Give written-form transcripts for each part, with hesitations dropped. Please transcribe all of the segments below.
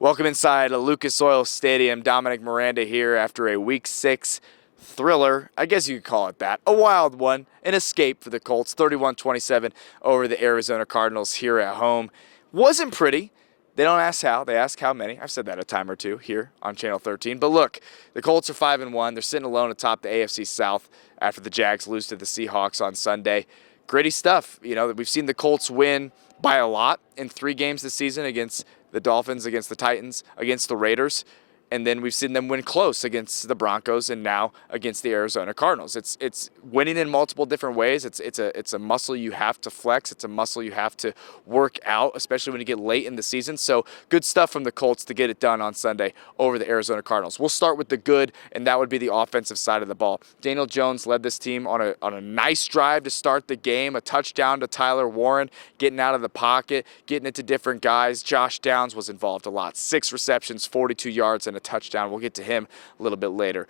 Welcome inside Lucas Oil Stadium. Dominic Miranda here after a Week 6 thriller, I guess you could call it that. A wild one, an escape for the Colts, 31-27 over the Arizona Cardinals here at home. Wasn't pretty. They don't ask how, they ask how many. I've said that a time or two here on Channel 13. But look, the Colts are 5-1. They're sitting alone atop the AFC South after the Jags lose to the Seahawks on Sunday. Gritty stuff. You know, we've seen the Colts win by a lot in 3 games this season against the Dolphins, against the Titans, against the Raiders, and then we've seen them win close against the Broncos and now against the Arizona Cardinals. It's winning in multiple different ways. It's a muscle you have to flex. It's a muscle you have to work out, especially when you get late in the season. So good stuff from the Colts to get it done on Sunday over the Arizona Cardinals. We'll start with the good, and that would be the offensive side of the ball. Daniel Jones led this team on a nice drive to start the game, a touchdown to Tyler Warren, getting out of the pocket, getting it to different guys. Josh Downs was involved a lot. 6 receptions, 42 yards, and a touchdown. We'll get to him a little bit later.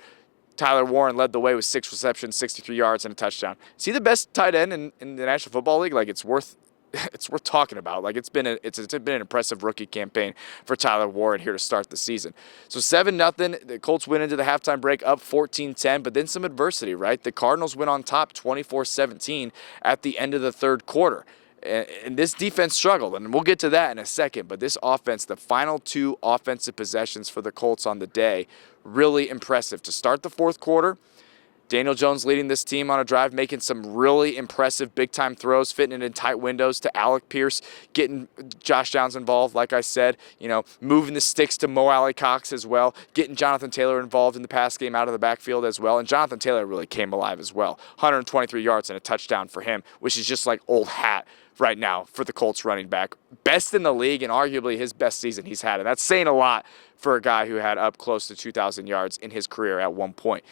Tyler Warren led the way with 6 receptions, 63 yards, and a touchdown. Is he the best tight end in the National Football League? Like, it's worth talking about. Like, it's been an impressive rookie campaign for Tyler Warren here to start the season. So 7-0. The Colts went into the halftime break up 14-10, but then some adversity, right? The Cardinals went on top 24-17 at the end of the third quarter. And this defense struggled, and we'll get to that in a second. But this offense, the final 2 offensive possessions for the Colts on the day, really impressive. To start the fourth quarter, Daniel Jones leading this team on a drive, making some really impressive big-time throws, fitting it in tight windows to Alec Pierce, getting Josh Downs involved, like I said, moving the sticks to Mo Alley Cox as well, getting Jonathan Taylor involved in the pass game out of the backfield as well. And Jonathan Taylor really came alive as well. 123 yards and a touchdown for him, which is just like old hat right now for the Colts running back. Best in the league and arguably his best season he's had. And that's saying a lot for a guy who had up close to 2,000 yards in his career at one point.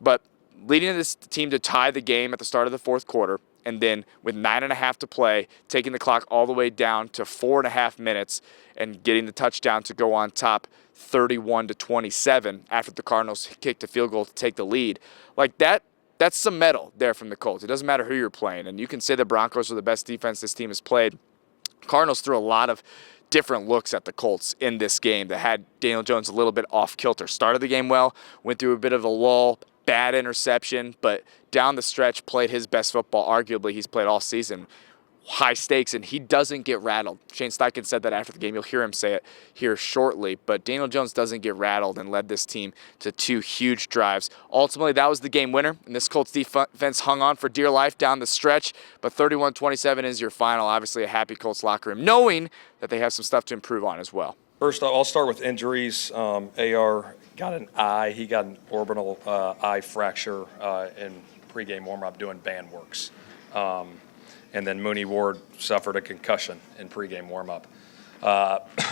But leading this team to tie the game at the start of the fourth quarter, and then with 9.5 to play, taking the clock all the way down to 4.5 minutes and getting the touchdown to go on top 31-27 after the Cardinals kicked a field goal to take the lead. Like that, that's some mettle there from the Colts. It doesn't matter who you're playing. And you can say the Broncos are the best defense this team has played. Cardinals threw a lot of different looks at the Colts in this game that had Daniel Jones a little bit off kilter. Started the game well, went through a bit of a lull, bad interception, but down the stretch played his best football, arguably, he's played all season. High stakes, and he doesn't get rattled. Shane Steichen said that after the game. You'll hear him say it here shortly. But Daniel Jones doesn't get rattled and led this team to 2 huge drives. Ultimately, that was the game winner, and this Colts defense hung on for dear life down the stretch. But 31-27 is your final. Obviously, a happy Colts locker room, knowing that they have some stuff to improve on as well. First, I'll start with injuries. AR got an eye. He got an orbital eye fracture in pregame warm-up doing band works. And then Mooney Ward suffered a concussion in pregame warm-up.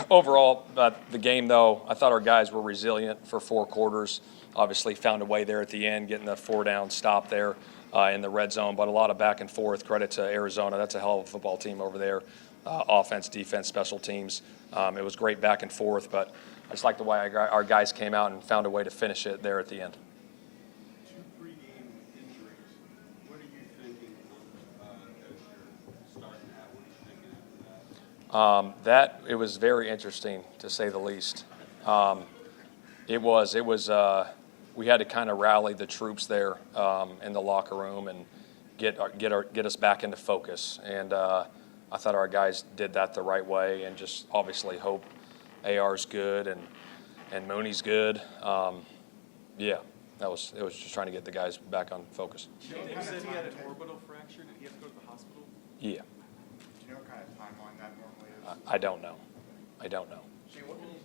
Overall, the game, though, I thought our guys were resilient for 4 quarters. Obviously found a way there at the end, getting the 4-down stop there in the red zone. But a lot of back and forth. Credit to Arizona. That's a hell of a football team over there. Offense, defense, special teams. It was great back and forth. But I just like the way our guys came out and found a way to finish it there at the end. It was very interesting, to say the least. It was. We had to kind of rally the troops there in the locker room and get us back into focus. And I thought our guys did that the right way, and just obviously hope AR's good and Mooney's good. It was just trying to get the guys back on focus. You said he had an orbital fracture. Did he have to go to the hospital? Yeah. Do you know what kind of timeline that normally is? I don't know. Shane, what can you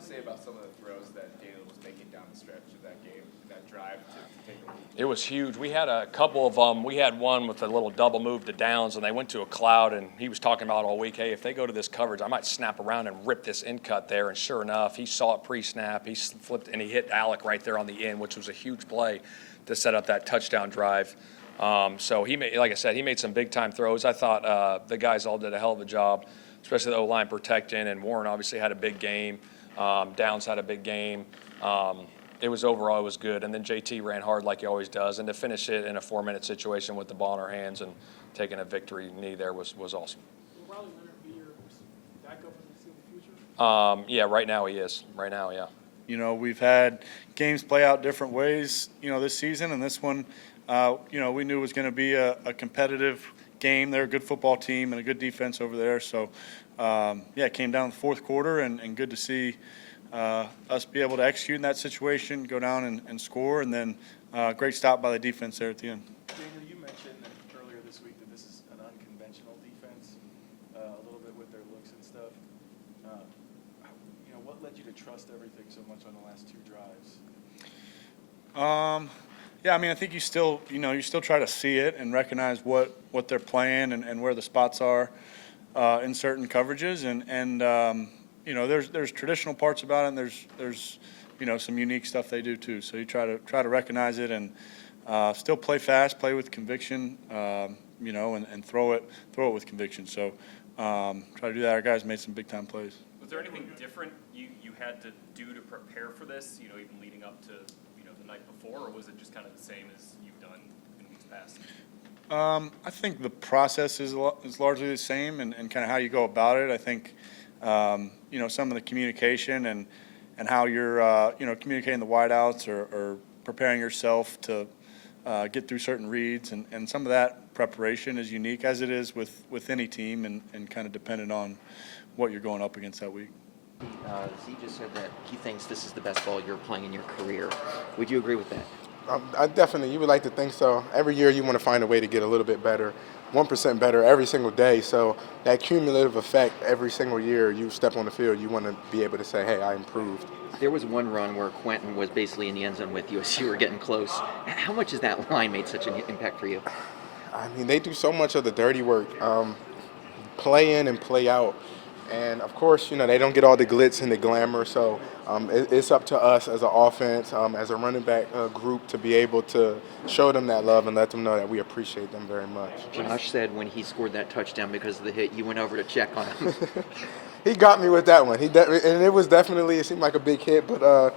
say about some of the throws that Daniel was making down the stretch of that game, that drive to take the lead? It was huge. We had a couple of them. We had one with a little double move to Downs, and they went to a cloud, and he was talking about all week, hey, if they go to this coverage, I might snap around and rip this in cut there. And sure enough, he saw it pre-snap. He flipped, and he hit Alec right there on the end, which was a huge play to set up that touchdown drive. So he made, like I said, he made some big-time throws. I thought the guys all did a hell of a job, especially the O-line protecting, and Warren obviously had a big game. Downs had a big game. It was good. And then JT ran hard like he always does. And to finish it in a 4-minute situation with the ball in our hands and taking a victory knee there was awesome. Will Riley Leonard be your backup in the future? Yeah, right now he is. Right now, yeah. You know, we've had games play out different ways, you know, this season, and this one, you know, we knew was going to be a competitive game. They're a good football team and a good defense over there. So, yeah, it came down to the fourth quarter, and good to see us be able to execute in that situation, go down and score, and then great stop by the defense there at the end. Daniel, you mentioned earlier this week that this is an unconventional defense, a little bit with their looks and stuff. You know, what led you to trust everything so much on the last two drives? Yeah, I mean, I think you still try to see it and recognize what they're playing and where the spots are in certain coverages, and you know, there's traditional parts about it, and there's you know, some unique stuff they do too. So you try to recognize it and still play fast, play with conviction, you know, and throw it with conviction. So try to do that. Our guys made some big time plays. Was there anything different you had to do to prepare for this, you know, even leading up to, you know, the night before, or was it just kind of the same as you've done in weeks past? I think the process is largely the same, and kind of how you go about it. I think you know, some of the communication and how you're you know, communicating the wideouts or preparing yourself to get through certain reads, and some of that preparation is unique, as it is with any team, and kind of dependent on what you're going up against that week. Z just said that he thinks this is the best ball you're playing in your career. Would you agree with that? I definitely, you would like to think so. Every year you want to find a way to get a little bit better, 1% better every single day. So that cumulative effect every single year you step on the field, you want to be able to say, hey, I improved. There was one run where Quentin was basically in the end zone with you as you were getting close. How much has that line made such an impact for you? I mean, they do so much of the dirty work, play in and play out. And, of course, you know, they don't get all the glitz and the glamour, so it's up to us as an offense, as a running back group, to be able to show them that love and let them know that we appreciate them very much. Josh said when he scored that touchdown because of the hit, you went over to check on him. He got me with that one. And it was definitely, it seemed like a big hit, but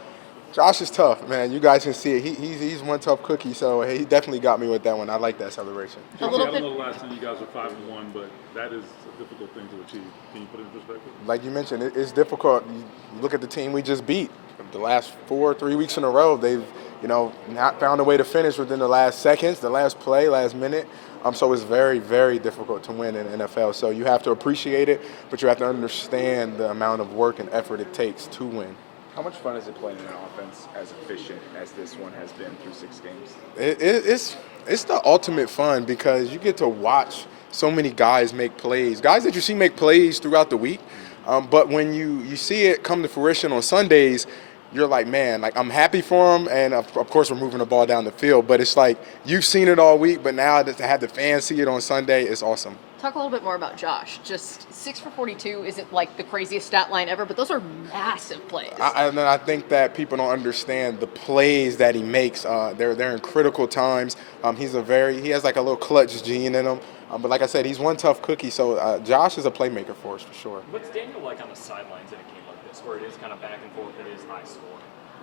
Josh is tough, man. You guys can see it. He's one tough cookie, so he definitely got me with that one. I like that celebration. I know the last time you guys were 5-1, but that is a difficult thing to achieve. Can you put it in perspective? Like you mentioned, it's difficult. You look at the team we just beat. The last 3 weeks in a row, they've, you know, not found a way to finish within the last seconds, the last play, last minute. So it's very, very difficult to win in the NFL. So you have to appreciate it, but you have to understand the amount of work and effort it takes to win. How much fun is it playing an offense as efficient as this one has been through 6 games? It's the ultimate fun because you get to watch so many guys make plays, guys that you see make plays throughout the week. But when you see it come to fruition on Sundays, you're like, man, like I'm happy for them, and of course we're moving the ball down the field. But it's like you've seen it all week, but now to have the fans see it on Sunday, it's awesome. Talk a little bit more about Josh. Just 6 for 42 isn't like the craziest stat line ever, but those are massive plays. I think that people don't understand the plays that he makes. They're in critical times. He has like a little clutch gene in him. But like I said, he's one tough cookie. So Josh is a playmaker for us for sure. What's Daniel like on the sidelines in a game like this, where it is kind of back and forth, it is high score?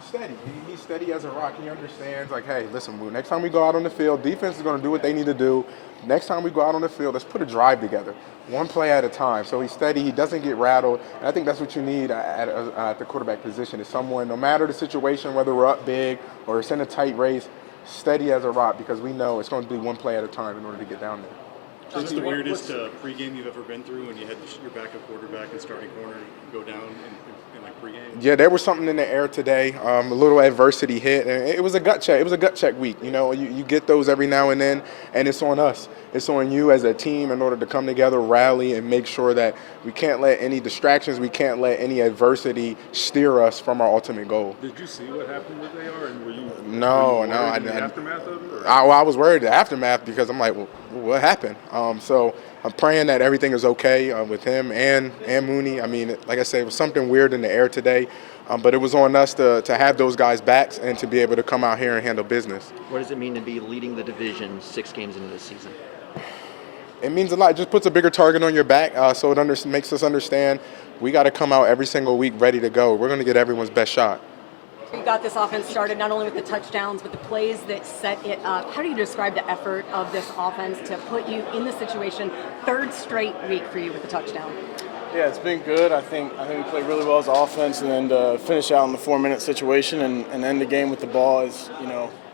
Steady. He's steady as a rock. He understands, like, hey, listen, next time we go out on the field, defense is going to do what they need to do. Next time we go out on the field, let's put a drive together, one play at a time. So he's steady. He doesn't get rattled. And I think that's what you need at the quarterback position, is someone, no matter the situation, whether we're up big or it's in a tight race, steady as a rock, because we know it's going to be one play at a time in order to get down there. Is this the weirdest pregame you've ever been through when you had your backup quarterback and starting corner go down in like pregame? Yeah, there was something in the air today. A little adversity hit, and it was a gut check. It was a gut check week. You know, you get those every now and then, and it's on us. It's on you as a team in order to come together, rally, and make sure that we can't let any distractions, we can't let any adversity steer us from our ultimate goal. Did you see what happened with AR, and were you No, I didn't. Aftermath of it? I was worried the aftermath, because I'm like, well, what happened? So I'm praying that everything is okay with him and Mooney. I mean, like I said, it was something weird in the air today, but it was on us to have those guys' backs and to be able to come out here and handle business. What does it mean to be leading the division 6 games into the season? It means a lot. It just puts a bigger target on your back, so it makes us understand we got to come out every single week ready to go. We're going to get everyone's best shot. You got this offense started not only with the touchdowns, but the plays that set it up. How do you describe the effort of this offense to put you in the situation, 3rd straight week for you with the touchdown? Yeah, it's been good. I think we played really well as an offense, and then to finish out in the 4-minute situation and end the game with the ball is,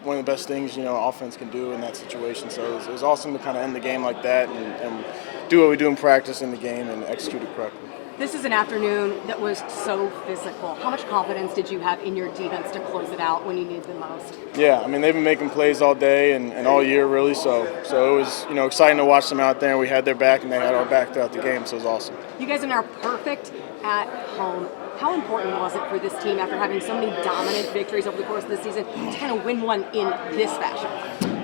one of the best things, offense can do in that situation. So it was awesome to kind of end the game like that and do what we do in practice in the game and execute it correctly. This is an afternoon that was so physical. How much confidence did you have in your defense to close it out when you needed the most? Yeah, I mean, they've been making plays all day and all year, really. So it was, exciting to watch them out there. We had their back, and they had our back throughout the game, so it was awesome. You guys are now perfect at home. How important was it for this team, after having so many dominant victories over the course of the season, to kind of win one in this fashion?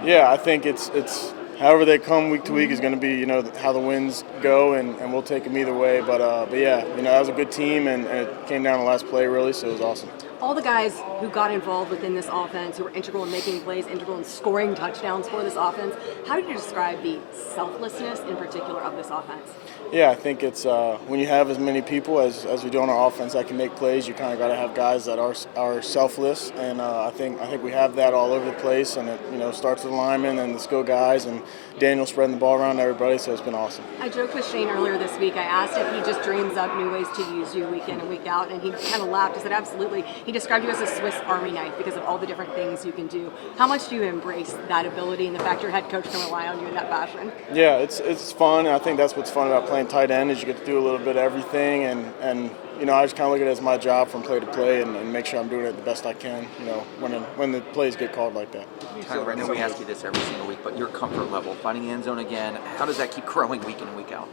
Yeah, I think it's however they come week to week is going to be, how the wins go, and we'll take them either way. But yeah, that was a good team, and it came down to the last play, really, so it was awesome. All the guys who got involved within this offense, who were integral in making plays, integral in scoring touchdowns for this offense, how do you describe the selflessness in particular of this offense? Yeah, I think it's when you have as many people as we do on our offense that can make plays, you kind of got to have guys that are selfless, and I think we have that all over the place, and it starts with the linemen and the skill guys, and Daniel spreading the ball around to everybody, so it's been awesome. I joked with Shane earlier this week. I asked if he just dreams up new ways to use you week in and week out, and he kind of laughed. He said, absolutely. He described you as a Swiss Army knife because of all the different things you can do. How much do you embrace that ability and the fact your head coach can rely on you in that fashion? Yeah, it's fun. I think that's what's fun about playing tight end is you get to do a little bit of everything, and I just kind of look at it as my job from play to play and make sure I'm doing it the best I can, when the plays get called like that. Tyler, I know we ask you this every single week, but your comfort level, finding the end zone again, how does that keep growing week in and week out?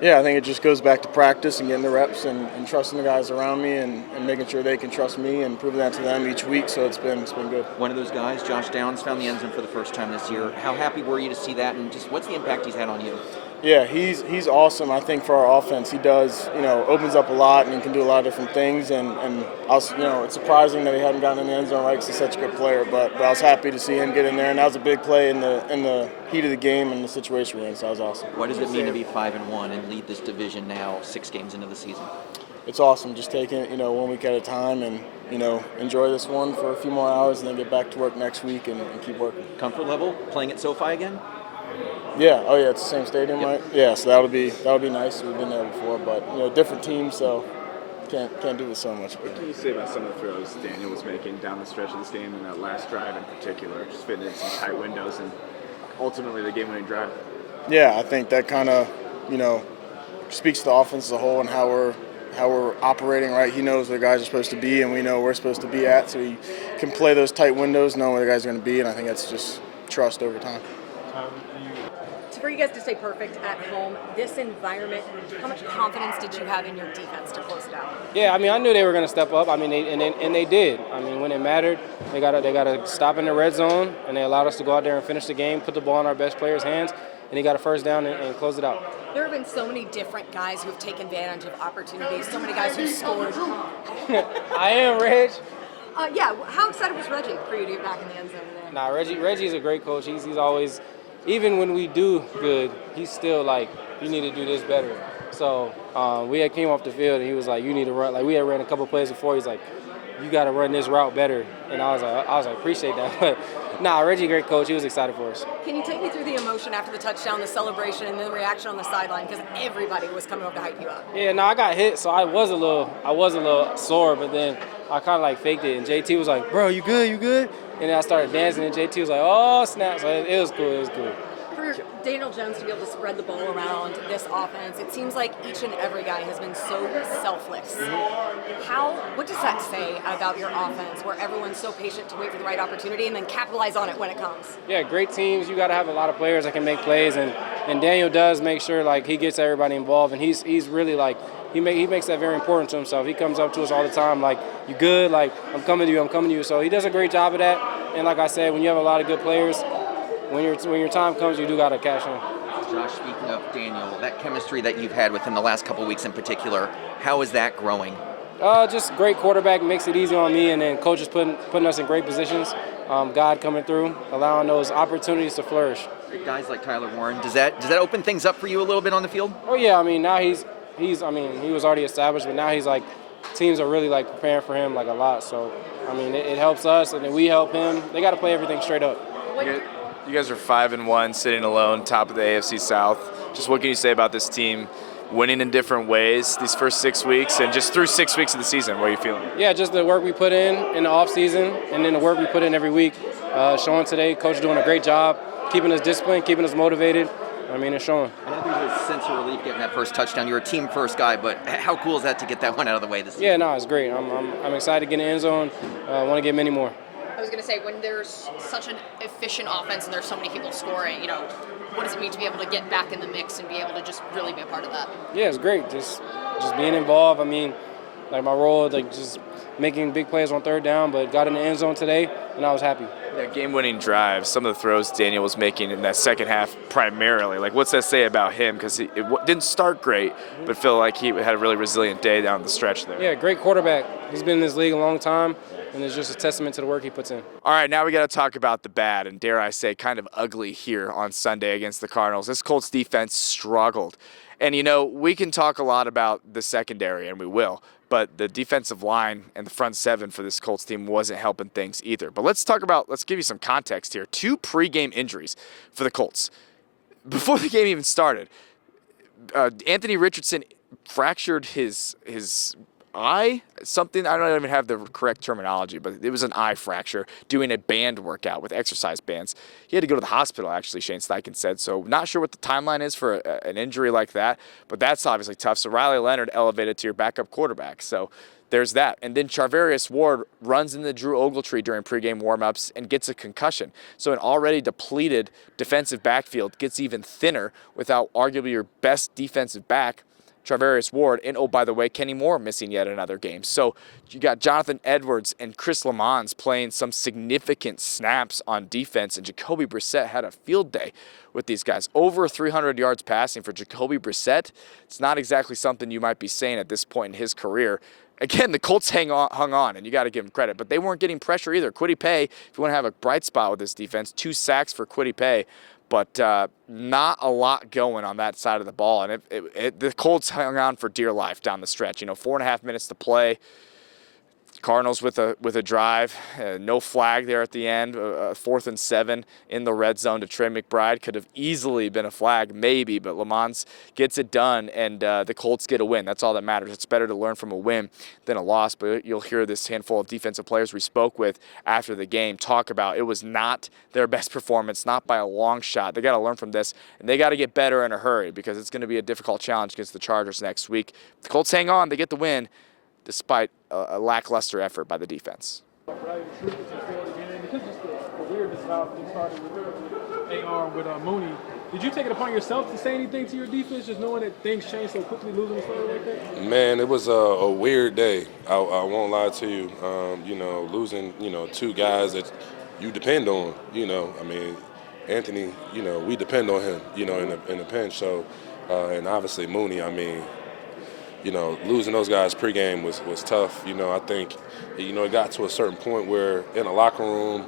Yeah, I think it just goes back to practice and getting the reps and trusting the guys around me and making sure they can trust me and proving that to them each week, so it's been good. One of those guys, Josh Downs, found the end zone for the first time this year. How happy were you to see that, and just what's the impact he's had on you? Yeah, he's awesome. I think for our offense, he does, opens up a lot and he can do a lot of different things. And also, it's surprising that he hadn't gotten in the end zone right because he's such a good player. But I was happy to see him get in there, and that was a big play in the heat of the game and the situation we're in. So that was awesome. What does it mean to be 5-1 and lead this division now 6 games into the season? It's awesome. Just taking it, 1 week at a time and enjoy this one for a few more hours and then get back to work next week and keep working. Comfort level playing at SoFi again? Yeah, it's the same stadium, right? Yeah, so that'll be nice. We've been there before, but different teams, so can't do this so much. What can you say about some of the throws Daniel was making down the stretch of this game and that last drive in particular, just fitting in some tight windows and ultimately the game-winning drive? Yeah, I think that kind of speaks to the offense as a whole and how we're operating, right? He knows where the guys are supposed to be, and we know where we're supposed to be at, so he can play those tight windows, know where the guys are going to be, and I think that's just trust over time. So for you guys to stay perfect at home, this environment, how much confidence did you have in your defense to close it out? Yeah, I knew they were going to step up. They did. When it mattered, they got to stop in the red zone, and they allowed us to go out there and finish the game, put the ball in our best players' hands, and he got a first down and close it out. There have been so many different guys who have taken advantage of opportunities, so many guys who scored. I am, Reg. Yeah, how excited was Reggie for you to get back in the end zone today? Nah, Reggie's a great coach. He's always, even when we do good, he's still like, you need to do this better. So we had came off the field and he was like, you need to run. Like we had ran a couple plays before. He's like, you got to run this route better. And I was like, appreciate that. But nah, Reggie, great coach. He was excited for us. Can you take me through the emotion after the touchdown, the celebration, and then the reaction on the sideline? Because everybody was coming over to hype you up. Yeah, no, I got hit, so I was a little sore, but then I kind of like faked it. And JT was like, bro, you good? And then I started dancing, and JT was like, oh, snap. So it was cool. For Daniel Jones to be able to spread the ball around this offense, it seems like each and every guy has been so selfless. What does that say about your offense, where everyone's so patient to wait for the right opportunity and then capitalize on it when it comes? Yeah, great teams. You got to have a lot of players that can make plays, and Daniel does make sure like he gets everybody involved, and he's really like he makes that very important to himself. He comes up to us all the time like, you good? Like, I'm coming to you. So he does a great job of that. And like I said, when you have a lot of good players, when your time comes, you do got to cash in. Josh, speaking of Daniel, that chemistry that you've had with him the last couple of weeks in particular, how is that growing? Just great quarterback, makes it easy on me, and then coaches putting us in great positions. God coming through, allowing those opportunities to flourish. Guys like Tyler Warren, does that open things up for you a little bit on the field? Oh yeah, now he was already established, but now he's like, teams are really like preparing for him like a lot. So it helps us, and then we help him. They got to play everything straight up. You guys are 5-1, sitting alone, top of the AFC South. Just what can you say about this team winning in different ways these first 6 weeks and just through 6 weeks of the season? What are you feeling? Yeah, just the work we put in the off season, and then the work we put in every week. Showing today, coach doing a great job, keeping us disciplined, keeping us motivated. I mean, it's showing. I know there's a sense of relief getting that first touchdown. You're a team first guy, but how cool is that to get that one out of the way this season? Yeah, no, it's great. I'm excited to get in the end zone. I want to get many more. I was going to say, when there's such an efficient offense and there's so many people scoring, what does it mean to be able to get back in the mix and be able to just really be a part of that? Yeah, it's great. Just being involved. I mean, like my role, like just making big plays on third down, but got in the end zone today, and I was happy. That game-winning drive, some of the throws Daniel was making in that second half primarily, like what's that say about him? Because it didn't start great, but feel like he had a really resilient day down the stretch there. Yeah, great quarterback. He's been in this league a long time, and it's just a testament to the work he puts in. All right, now we got to talk about the bad, and dare I say kind of ugly here on Sunday against the Cardinals. This Colts defense struggled. And, we can talk a lot about the secondary, and we will, but the defensive line and the front seven for this Colts team wasn't helping things either. But let's give you some context here. 2 pregame injuries for the Colts. Before the game even started, Anthony Richardson fractured his eye, something, I don't even have the correct terminology, but it was an eye fracture doing a band workout with exercise bands. He had to go to the hospital, actually, Shane Steichen said. So not sure what the timeline is for an injury like that, but that's obviously tough. So Riley Leonard elevated to your backup quarterback. So there's that. And then Charvarius Ward runs into Drew Ogletree during pregame warmups and gets a concussion. So an already depleted defensive backfield gets even thinner without arguably your best defensive back, Charvarius Ward, and, oh, by the way, Kenny Moore missing yet another game. So you got Jonathan Edwards and Chris Lamons playing some significant snaps on defense, and Jacoby Brissett had a field day with these guys. Over 300 yards passing for Jacoby Brissett. It's not exactly something you might be saying at this point in his career. Again, the Colts hung on, and you got to give them credit, but they weren't getting pressure either. Kwity Paye, if you want to have a bright spot with this defense, 2 sacks for Kwity Paye. But not a lot going on that side of the ball. And the Colts hung on for dear life down the stretch. 4.5 minutes to play. Cardinals with a drive, no flag there at the end, 4th and 7 in the red zone to Trey McBride. Could have easily been a flag, maybe, but Lamons gets it done, and the Colts get a win. That's all that matters. It's better to learn from a win than a loss, but you'll hear this handful of defensive players we spoke with after the game talk about it was not their best performance, not by a long shot. They got to learn from this, and they got to get better in a hurry because it's going to be a difficult challenge against the Chargers next week. If the Colts hang on, they get the win, despite a lackluster effort by the defense. Because just the weirdness of how things started with AR with Mooney, did you take it upon yourself to say anything to your defense, just knowing that things change so quickly, losing the starter like that? Man, it was a weird day. I won't lie to you. Losing 2 guys that you depend on. Anthony. We depend on him. In a pinch. So, and obviously Mooney. Losing those guys pregame was tough. I think, it got to a certain point where in a locker room,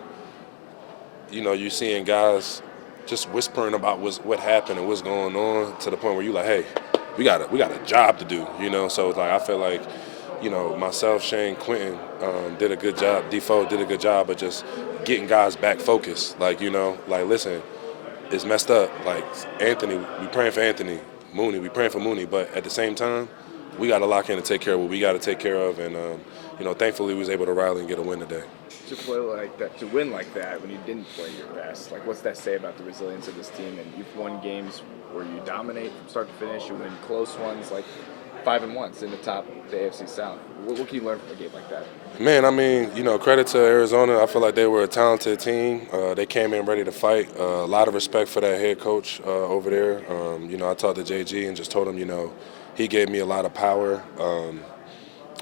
you're seeing guys just whispering about what happened and what's going on to the point where you're like, hey, we got a job to do. So it's like I feel like, myself, Shane, Quentin did a good job. Defoe did a good job of just getting guys back focused. Listen, it's messed up. Like Anthony, we praying for Anthony. Mooney, we praying for Mooney, but at the same time, we got to lock in and take care of what we got to take care of, and thankfully we was able to rally and get a win today. To play like that, to win like that when you didn't play your best, what's that say about the resilience of this team? And you've won games where you dominate from start to finish, you win close ones, 5-1 in the top of the AFC South. What can you learn from a game like that? Man, credit to Arizona. I feel like they were a talented team. They came in ready to fight. A lot of respect for that head coach over there. I talked to JG and just told him, he gave me a lot of power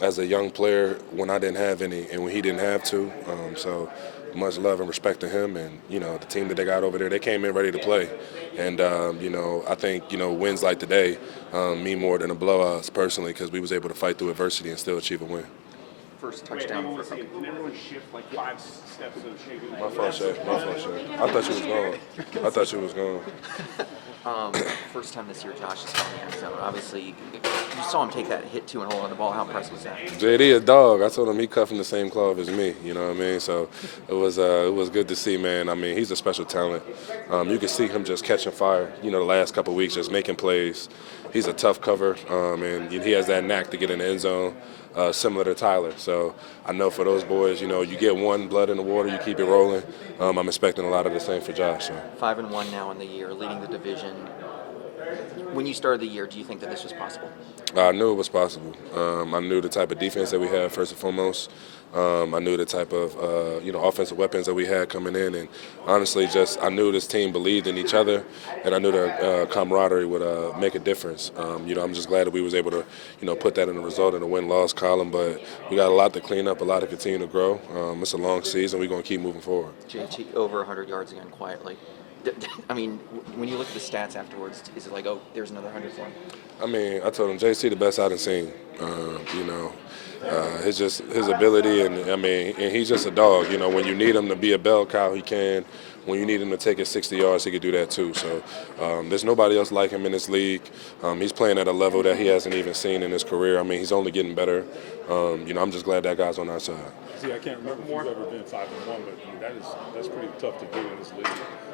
as a young player when I didn't have any and when he didn't have to. So much love and respect to him. And, the team that they got over there, they came in ready to play. And, I think, wins like today mean more than a blowout personally because we was able to fight through adversity and still achieve a win. First touchdown. Did everyone shift 5 steps of shaping? My fault, Chef. I thought you was gone. First time this year Josh has found the end zone. Obviously, you saw him take that hit to and hold on the ball. How impressive was that? JD a dog. I told him he cut from the same cloth as me. You know what I mean? So it was good to see, man. I mean, he's a special talent. You can see him just catching fire. You know, the last couple of weeks, just making plays. He's a tough cover, and he has that knack to get in the end zone, similar to Tyler. So I know for those boys, you know, you get one blood in the water, you keep it rolling. I'm expecting a lot of the same for Josh. So. 5-1 now in the year, leading the division. When you started the year, do you think that this was possible? I knew it was possible. I knew the type of defense that we had, first and foremost. I knew the type of offensive weapons that we had coming in, and honestly, I knew this team believed in each other, and I knew the camaraderie would make a difference. I'm just glad that we was able to, put that in the result in the win-loss column. But we got a lot to clean up, a lot to continue to grow. It's a long season. We're going to keep moving forward. JT over 100 yards again, quietly. I mean, when you look at the stats afterwards, is it like, oh, there's another 100 for him? I mean, I told him, JC, the best I've seen. His ability, and he's just a dog. You know, when you need him to be a bell cow, he can. When you need him to take it 60 yards, he could do that too. So there's nobody else like him in this league. He's playing at a level that he hasn't even seen in his career. I mean, he's only getting better. I'm just glad that guy's on our side. See, I can't remember if you've ever been 5-1, but that's pretty tough to do in this league.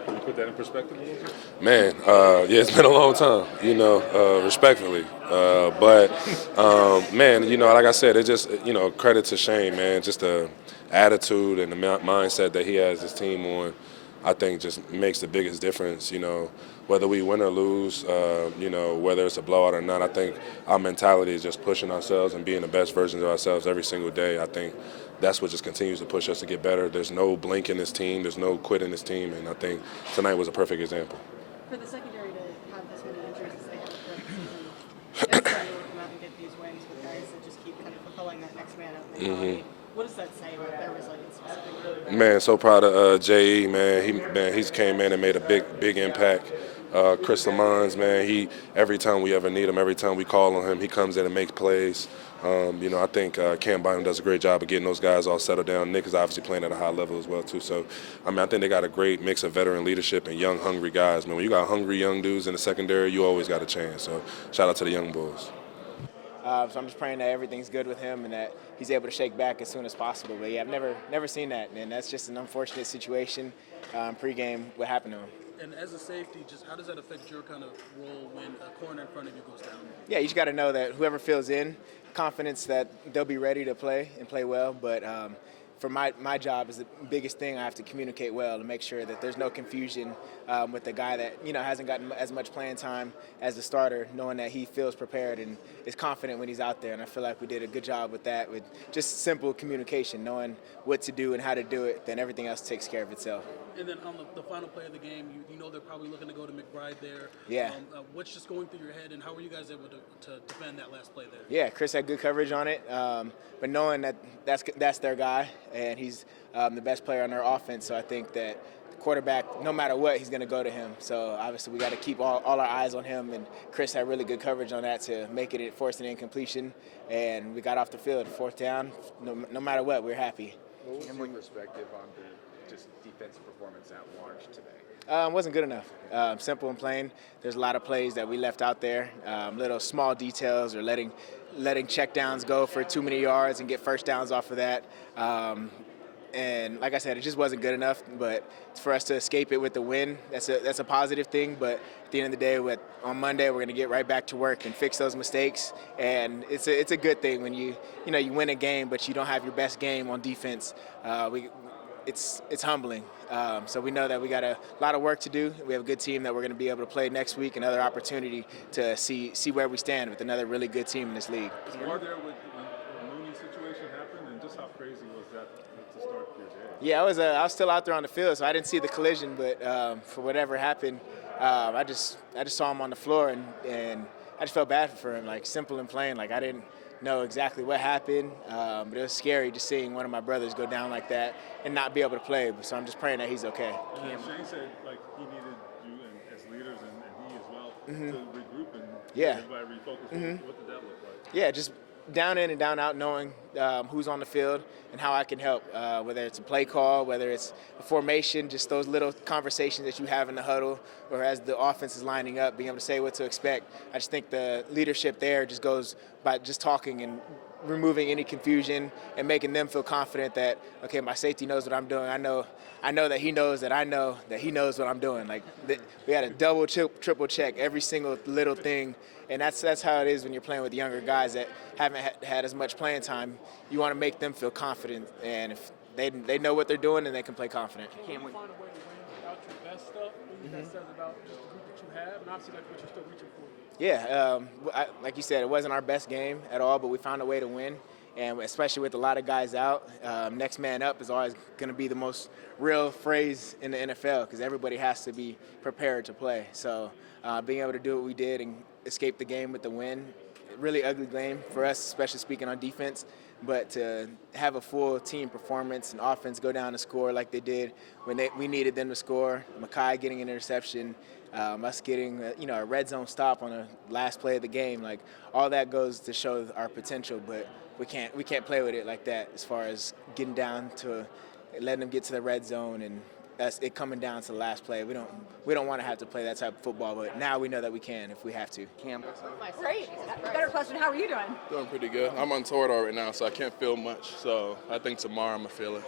Can you put that in perspective a little bit? Man, yeah, it's been a long time, respectfully. But man, like I said, it's just, credit to Shane, man. Just the attitude and the mindset that he has his team on, I think just makes the biggest difference, whether we win or lose, whether it's a blowout or not. I think our mentality is just pushing ourselves and being the best versions of ourselves every single day. I think that's what just continues to push us to get better. There's no blink in this team. There's no quit in this team. And I think tonight was a perfect example. For the secondary to have this many injuries as they have throughout the season, it's starting to come out and get these wins with guys that just keep kind of fulfilling that next man up mentality. What does that say about their resilience specifically? Man, so proud of J.E., man. He's came in and made a big impact. Chris Lamons, man, every time we ever need him, every time we call on him, he comes in and makes plays. I think Cam Bynum does a great job of getting those guys all settled down. Nick is obviously playing at a high level as well, too. So, I think they got a great mix of veteran leadership and young, hungry guys. Man, when you got hungry young dudes in the secondary, you always got a chance. So, shout out to the young boys. So I'm just praying that everything's good with him and that he's able to shake back as soon as possible. But, yeah, I've never seen that, and that's just an unfortunate situation. Pre-game, what happened to him. And as a safety, just how does that affect your kind of role when a corner in front of you goes down? Yeah, you just got to know that whoever fills in, confidence that they'll be ready to play and play well. But for my job is the biggest thing. I have to communicate well to make sure that there's no confusion with the guy that hasn't gotten as much playing time as the starter, knowing that he feels prepared and is confident when he's out there. And I feel like we did a good job with that, with just simple communication, knowing what to do and how to do it. Then everything else takes care of itself. And then on the final play of the game, you know they're probably looking to go to McBride there. Yeah. What's just going through your head, and how were you guys able to defend that last play there? Yeah, Chris had good coverage on it, but knowing that that's their guy, and he's the best player on their offense, so I think that the quarterback, no matter what, he's going to go to him. So obviously we got to keep all our eyes on him, and Chris had really good coverage on that to force an incompletion, and we got off the field, fourth down. No matter what, we're happy. What was your perspective on the just defensive performance at large today? Wasn't good enough. Simple and plain. There's a lot of plays that we left out there, little small details or letting checkdowns go for too many yards and get first downs off of that. And like I said, it just wasn't good enough. But for us to escape it with the win, that's a positive thing. But at the end of the day, on Monday, we're going to get right back to work and fix those mistakes. And it's a good thing when you win a game, but you don't have your best game on defense. It's humbling. So we know that we got a lot of work to do. We have a good team that we're going to be able to play next week, another opportunity to see where we stand with another really good team in this league. Were you there when the Mooney situation happened, and just how crazy was that to start your day? Yeah, I was still out there on the field, so I didn't see the collision, but for whatever happened, I just saw him on the floor, and I just felt bad for him, like simple and plain. Like I didn't know exactly what happened, but it was scary just seeing one of my brothers go down like that and not be able to play. So I'm just praying that he's okay. Shane said like he needed you as leaders and he as well to regroup and yeah. everybody refocus. What did that look like? Yeah, just down in and down out, knowing who's on the field and how I can help, whether it's a play call, whether it's a formation, just those little conversations that you have in the huddle, or as the offense is lining up, being able to say what to expect. I just think the leadership there just goes by just talking and removing any confusion and making them feel confident that, okay, my safety knows what I'm doing. I know that he knows that I know that he knows what I'm doing. Like, we had a double, triple check every single little thing, and that's how it is when you're playing with younger guys that haven't had as much playing time. You want to make them feel confident, and if they know what they're doing, then they can play confident. Can you find a way to win without your best stuff? What that says about just the group that you have, and obviously like what you're still reaching for. Yeah, like you said, it wasn't our best game at all, but we found a way to win. And especially with a lot of guys out, next man up is always going to be the most real phrase in the NFL, because everybody has to be prepared to play. So being able to do what we did and escape the game with the win, really ugly game for us, especially speaking on defense. But to have a full team performance and offense go down and score like they did when we needed them to score, Mekhi getting an interception, us getting a red zone stop on the last play of the game, like all that goes to show our potential. But we can't play with it like that as far as getting down to letting them get to the red zone and that's it coming down to the last play. We don't want to have to play that type of football, but now we know that we can if we have to. Cam. Great. Better question. How are you doing? Doing pretty good. I'm on tour right now, so I can't feel much. So I think tomorrow I'm going to feel it.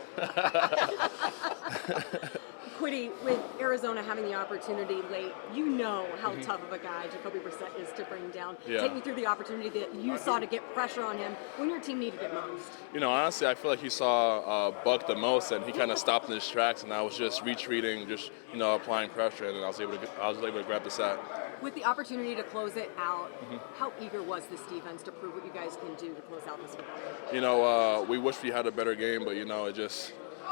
Quiddy, with Arizona having the opportunity late, you know how tough of a guy Jacoby Brissett is to bring down. Yeah. Take me through the opportunity that you saw to get pressure on him when your team needed it most. Honestly, I feel like he saw Buck the most, and he kind of stopped in his tracks, and I was just retreating, just applying pressure, and I was able to grab the sack. With the opportunity to close it out, how eager was this defense to prove what you guys can do to close out this football game? We wish we had a better game, but it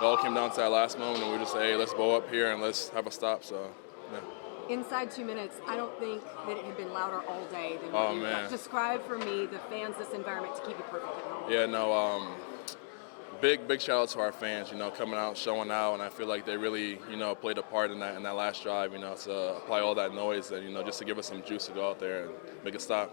all came down to that last moment, and we just say, hey, let's bow up here and let's have a stop. So, yeah. Inside 2 minutes, I don't think that it had been louder all day than Oh, man. Describe for me the fans, this environment to keep it perfect at home. Yeah, big shout out to our fans, coming out, showing out, and I feel like they really, played a part in that last drive, to apply all that noise and, just to give us some juice to go out there and make a stop.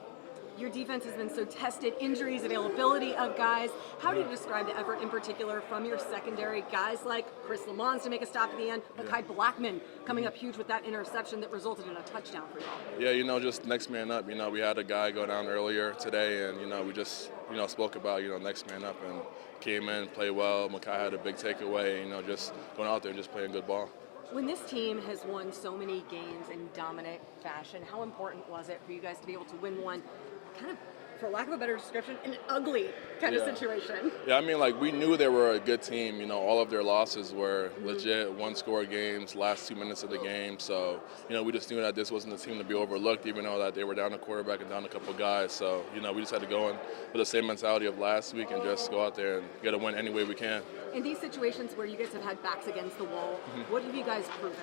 Your defense has been so tested, injuries, availability of guys. How do you describe the effort in particular from your secondary? Guys like Chris Lamons to make a stop at the end, Mekhi Blackman coming up huge with that interception that resulted in a touchdown for y'all. Yeah, just next man up. We had a guy go down earlier today, and, we just, spoke about, next man up and came in, played well. Mekhi had a big takeaway, just going out there and just playing good ball. When this team has won so many games in dominant fashion, how important was it for you guys to be able to win one kind of, for lack of a better description, an ugly kind of situation? Yeah, we knew they were a good team. All of their losses were legit one-score games, last 2 minutes of the game. So, we just knew that this wasn't a team to be overlooked, even though that they were down a quarterback and down a couple guys. So, we just had to go in with the same mentality of last week and just go out there and get a win any way we can. In these situations where you guys have had backs against the wall, what have you guys proven?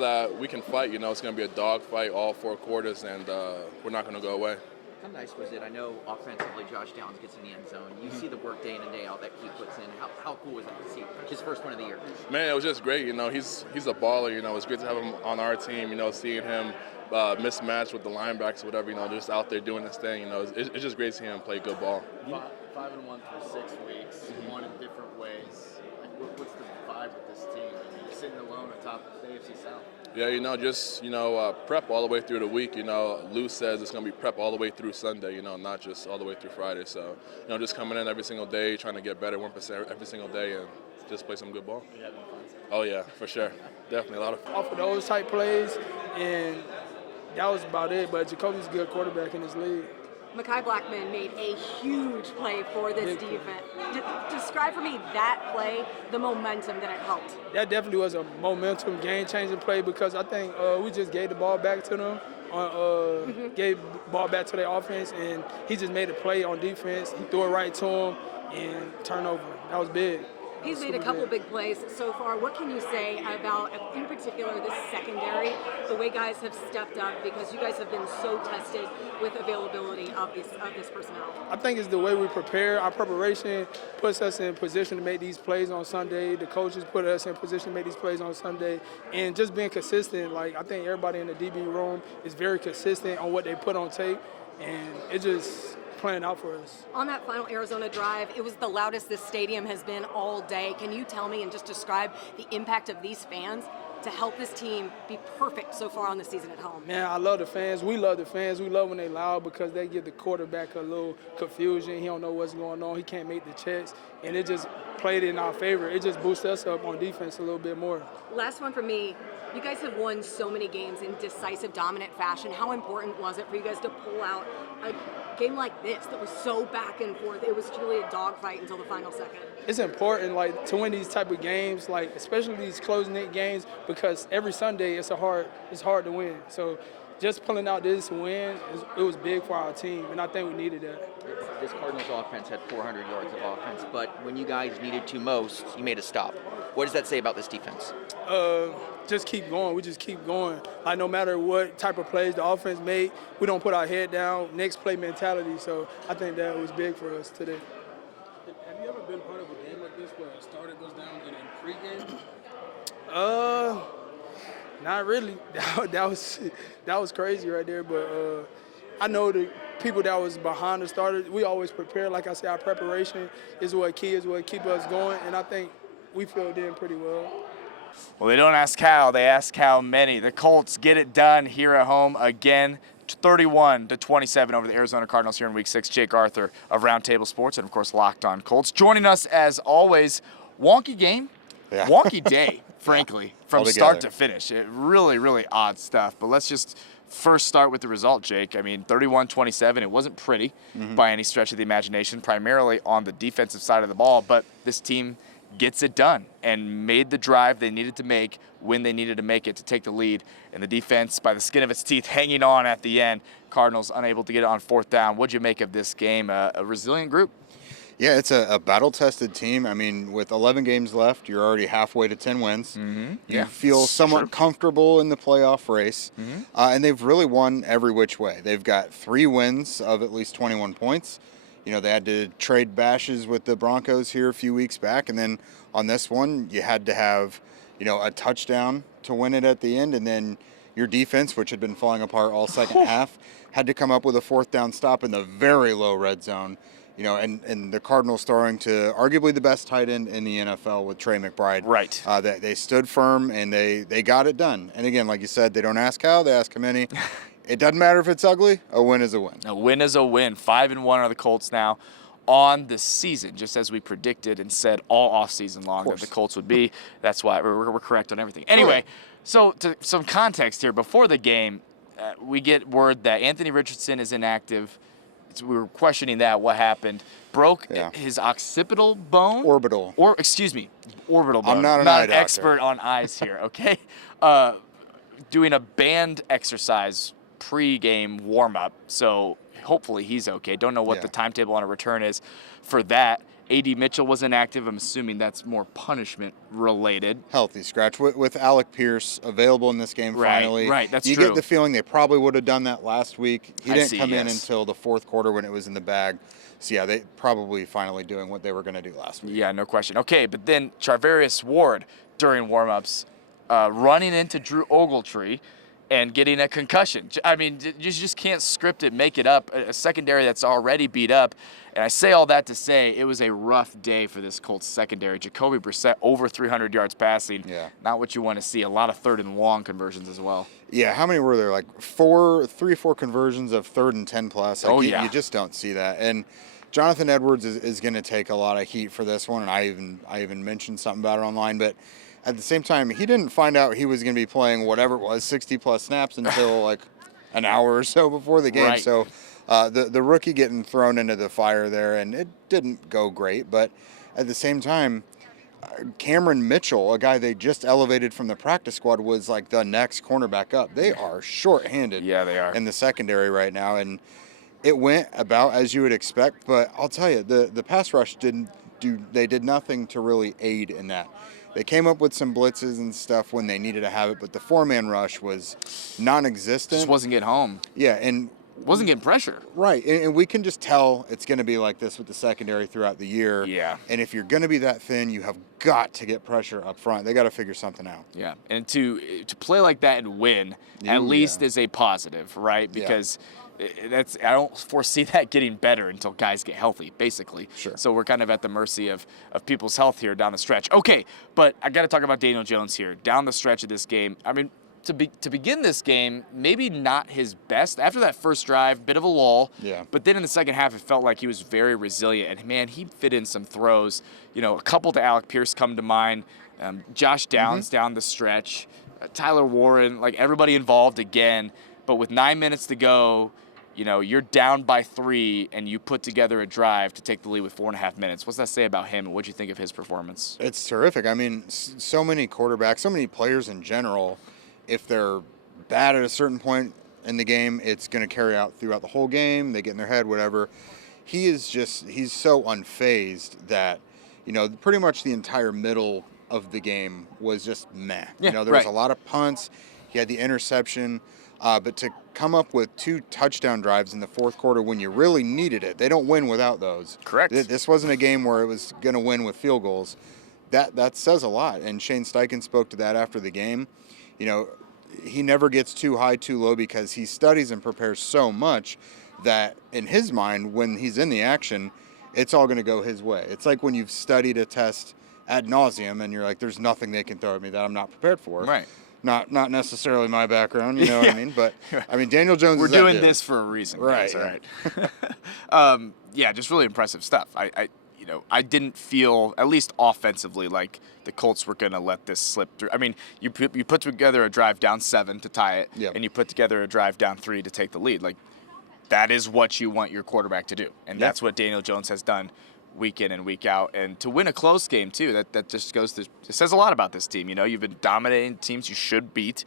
That we can fight. It's going to be a dog fight all 4 quarters, and we're not going to go away. How nice was it? I know offensively Josh Downs gets in the end zone. You see the work day in and day out that he puts in. How cool was that to see his first one of the year? Man, it was just great. He's a baller. It's great to have him on our team. Seeing him mismatch with the linebackers, whatever. Just out there doing his thing. It's just great to see him play good ball. 5-1 through 6 weeks, won in different ways. What's the vibe with this team? You're sitting alone atop the AFC South. Yeah, just prep all the way through the week. Lou says it's going to be prep all the way through Sunday. Not just all the way through Friday. So, just coming in every single day, trying to get better 1% every single day, and just play some good ball. You having fun? Oh yeah, for sure, definitely a lot of fun. Off of those type plays, and that was about it. But Jacoby's a good quarterback in this league. Mekhi Blackman made a huge play for this defense. Describe for me that play, the momentum that it helped. That definitely was a momentum, game-changing play because I think we just gave the ball back to them, gave the ball back to their offense, and he just made a play on defense. He threw it right to him and turnover. That was big. He's made a couple big plays so far. What can you say about, in particular, this secondary, the way guys have stepped up because you guys have been so tested with availability of this personnel? I think it's the way we prepare. Our preparation puts us in position to make these plays on Sunday. The coaches put us in position to make these plays on Sunday. And just being consistent, I think everybody in the DB room is very consistent on what they put on tape. And it just playing out for us. On that final Arizona drive, it was the loudest this stadium has been all day. Can you tell me and just describe the impact of these fans to help this team be perfect so far on the season at home? Man, I love the fans. We love the fans. We love when they loud because they give the quarterback a little confusion. He don't know what's going on. He can't make the checks, and it just played in our favor. It just boosts us up on defense a little bit more. Last one for me. You guys have won so many games in decisive, dominant fashion. How important was it for you guys to pull out a game like this that was so back and forth? It was truly a dogfight until the final second. It's important, like, to win these type of games, like especially these close-knit games, because every Sunday it's hard to win. So just pulling out this win, it was big for our team, and I think we needed that. This Cardinals offense had 400 yards of offense, but when you guys needed to most, you made a stop. What does that say about this defense? Just keep going. We just keep going. Like, no matter what type of plays the offense made, we don't put our head down, next play mentality. So I think that was big for us today. Have you ever been part of a game like this where a starter goes down in pregame? Not really. That was crazy right there. But I know the people that was behind the starter, we always prepare. Like I said, our preparation is what keeps us going, and I think we filled in pretty well. Well, they don't ask how, they ask how many. The Colts get it done here at home again, 31-27 over the Arizona Cardinals here in Week 6. Jake Arthur of Roundtable Sports and, of course, Locked On Colts. Joining us, as always, wonky game, wonky day, frankly, from start to finish. It really, really odd stuff. But let's just first start with the result, Jake. I mean, 31-27, it wasn't pretty by any stretch of the imagination, primarily on the defensive side of the ball, but this team gets it done and made the drive they needed to make when they needed to make it to take the lead. And the defense, by the skin of its teeth, hanging on at the end. Cardinals unable to get it on fourth down. What'd you make of this game? A resilient group? Yeah, it's a battle-tested team. I mean, with 11 games left, you're already halfway to 10 wins. You feel somewhat comfortable in the playoff race. And they've really won every which way. They've got 3 wins of at least 21 points. You know, they had to trade bashes with the Broncos here a few weeks back. And then on this one, you had to have, you know, a touchdown to win it at the end. And then your defense, which had been falling apart all second half, had to come up with a fourth down stop in the very low red zone. You know, and the Cardinals throwing to arguably the best tight end in the NFL with Trey McBride. Right. They stood firm, and they got it done. And again, like you said, they don't ask how, they ask how many. It doesn't matter if it's ugly. A win is a win. A win is a win. 5-1 are the Colts now on the season, just as we predicted and said all offseason long that the Colts would be. That's why we're correct on everything. Anyway, so to some context here. Before the game, we get word that Anthony Richardson is inactive. We were questioning that, what happened. Broke his occipital bone? Orbital. Orbital bone. I'm not an expert on eyes here, okay? Doing a band exercise pre-game warm-up, so hopefully he's okay. Don't know what the timetable on a return is for that. A.D. Mitchell was inactive. I'm assuming that's more punishment-related. Healthy scratch. With Alec Pierce available in this game finally. Right, that's true. You get the feeling they probably would have done that last week. He didn't come in until the fourth quarter when it was in the bag. So, yeah, they probably finally doing what they were going to do last week. Yeah, no question. Okay, but then Charvarius Ward during warm-ups running into Drew Ogletree and getting a concussion. I mean, you just can't script it, make it up. A secondary that's already beat up. And I say all that to say it was a rough day for this Colts secondary. Jacoby Brissett over 300 yards passing. Yeah. Not what you want to see. A lot of third and long conversions as well. Yeah, how many were there? Like 3 or 4 conversions of 3rd and 10 plus. Like you just don't see that. And Jonathan Edwards is going to take a lot of heat for this one. And I even mentioned something about it online, but at the same time, he didn't find out he was going to be playing whatever it was, 60-plus snaps until like an hour or so before the game. Right. So the rookie getting thrown into the fire there, and it didn't go great. But at the same time, Cameron Mitchell, a guy they just elevated from the practice squad, was like the next cornerback up. They are shorthanded they are. in the secondary right now. And it went about as you would expect. But I'll tell you, the pass rush did nothing to really aid in that. They came up with some blitzes and stuff when they needed to have it, but the 4-man rush was non-existent. Just wasn't getting home. Yeah, and wasn't getting pressure. Right, and we can just tell it's going to be like this with the secondary throughout the year. Yeah. And if you're going to be that thin, you have got to get pressure up front. They got to figure something out. Yeah, and to play like that and win at least is a positive, right? Because I don't foresee that getting better until guys get healthy, basically. Sure. So we're kind of at the mercy of people's health here down the stretch. Okay, but I got to talk about Daniel Jones here down the stretch of this game. I mean, to begin this game, maybe not his best. After that first drive, bit of a lull. Yeah. But then in the second half, it felt like he was very resilient. And, man, he fit in some throws. You know, a couple to Alec Pierce come to mind. Josh Downs down the stretch. Tyler Warren, like everybody involved again. But with 9 minutes to go, you know, you're down by 3 and you put together a drive to take the lead with 4.5 minutes. What's that say about him and what do you think of his performance? It's terrific. I mean, so many quarterbacks, so many players in general, if they're bad at a certain point in the game, it's going to carry out throughout the whole game. They get in their head, whatever. He's so unfazed that, you know, pretty much the entire middle of the game was just meh. Yeah, you know, there was right. a lot of punts. He had the interception. But to come up with 2 touchdown drives in the fourth quarter when you really needed it, they don't win without those. Correct. This wasn't a game where it was going to win with field goals. That says a lot. And Shane Steichen spoke to that after the game. You know, he never gets too high, too low because he studies and prepares so much that in his mind, when he's in the action, it's all going to go his way. It's like when you've studied a test ad nauseum and you're like, there's nothing they can throw at me that I'm not prepared for. Right. Not necessarily my background, you know what I mean? But, I mean, Daniel Jones We're is that doing dude. this for a reason, Right, guys, all right. Yeah, just really impressive stuff. I didn't feel, at least offensively, like the Colts were going to let this slip through. I mean, you put together a drive down 7 to tie it, Yep. and you put together a drive down 3 to take the lead. Like, that is what you want your quarterback to do, and that's what Daniel Jones has done week in and week out. And to win a close game, too, that just goes to, it says a lot about this team. You know, you've been dominating teams you should beat.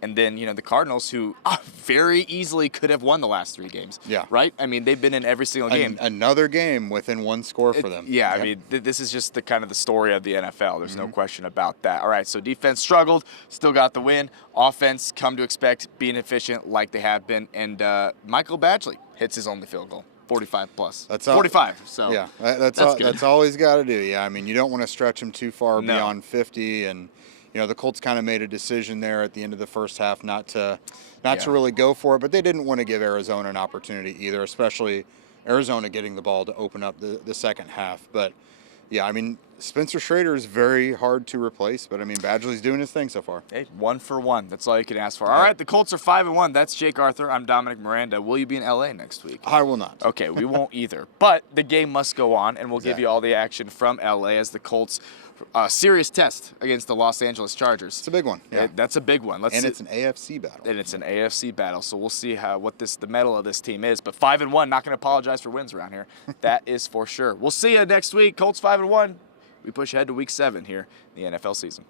And then, you know, the Cardinals, who very easily could have won the last 3 games. Yeah. Right? I mean, they've been in every single game. Another game within 1 score for them. Yeah, Yep. I mean, this is just the kind of the story of the NFL. There's no question about that. All right, so defense struggled, still got the win. Offense, come to expect, being efficient like they have been. And Michael Badgley hits his only field goal, 45 plus. That's all, 45. So yeah, that's all he's got to do. Yeah, I mean, you don't want to stretch him too far beyond 50, and you know the Colts kind of made a decision there at the end of the first half not to really go for it, but they didn't want to give Arizona an opportunity either, especially Arizona getting the ball to open up the second half. But yeah, I mean, Spencer Schrader is very hard to replace, but I mean, Badgley's doing his thing so far. Hey, 1 for 1. That's all you can ask for. All right, the Colts are 5-1. That's Jake Arthur. I'm Dominic Miranda. Will you be in LA next week? I will not. Okay, we won't either. But the game must go on, and we'll give you all the action from LA as the Colts serious test against the Los Angeles Chargers. It's a big one. Yeah. That's a big one. It's an AFC battle. And it's an AFC battle. So we'll see what the mettle of this team is. But 5-1, not going to apologize for wins around here. That is for sure. We'll see you next week. Colts 5-1. We push ahead to week 7 here in the NFL season.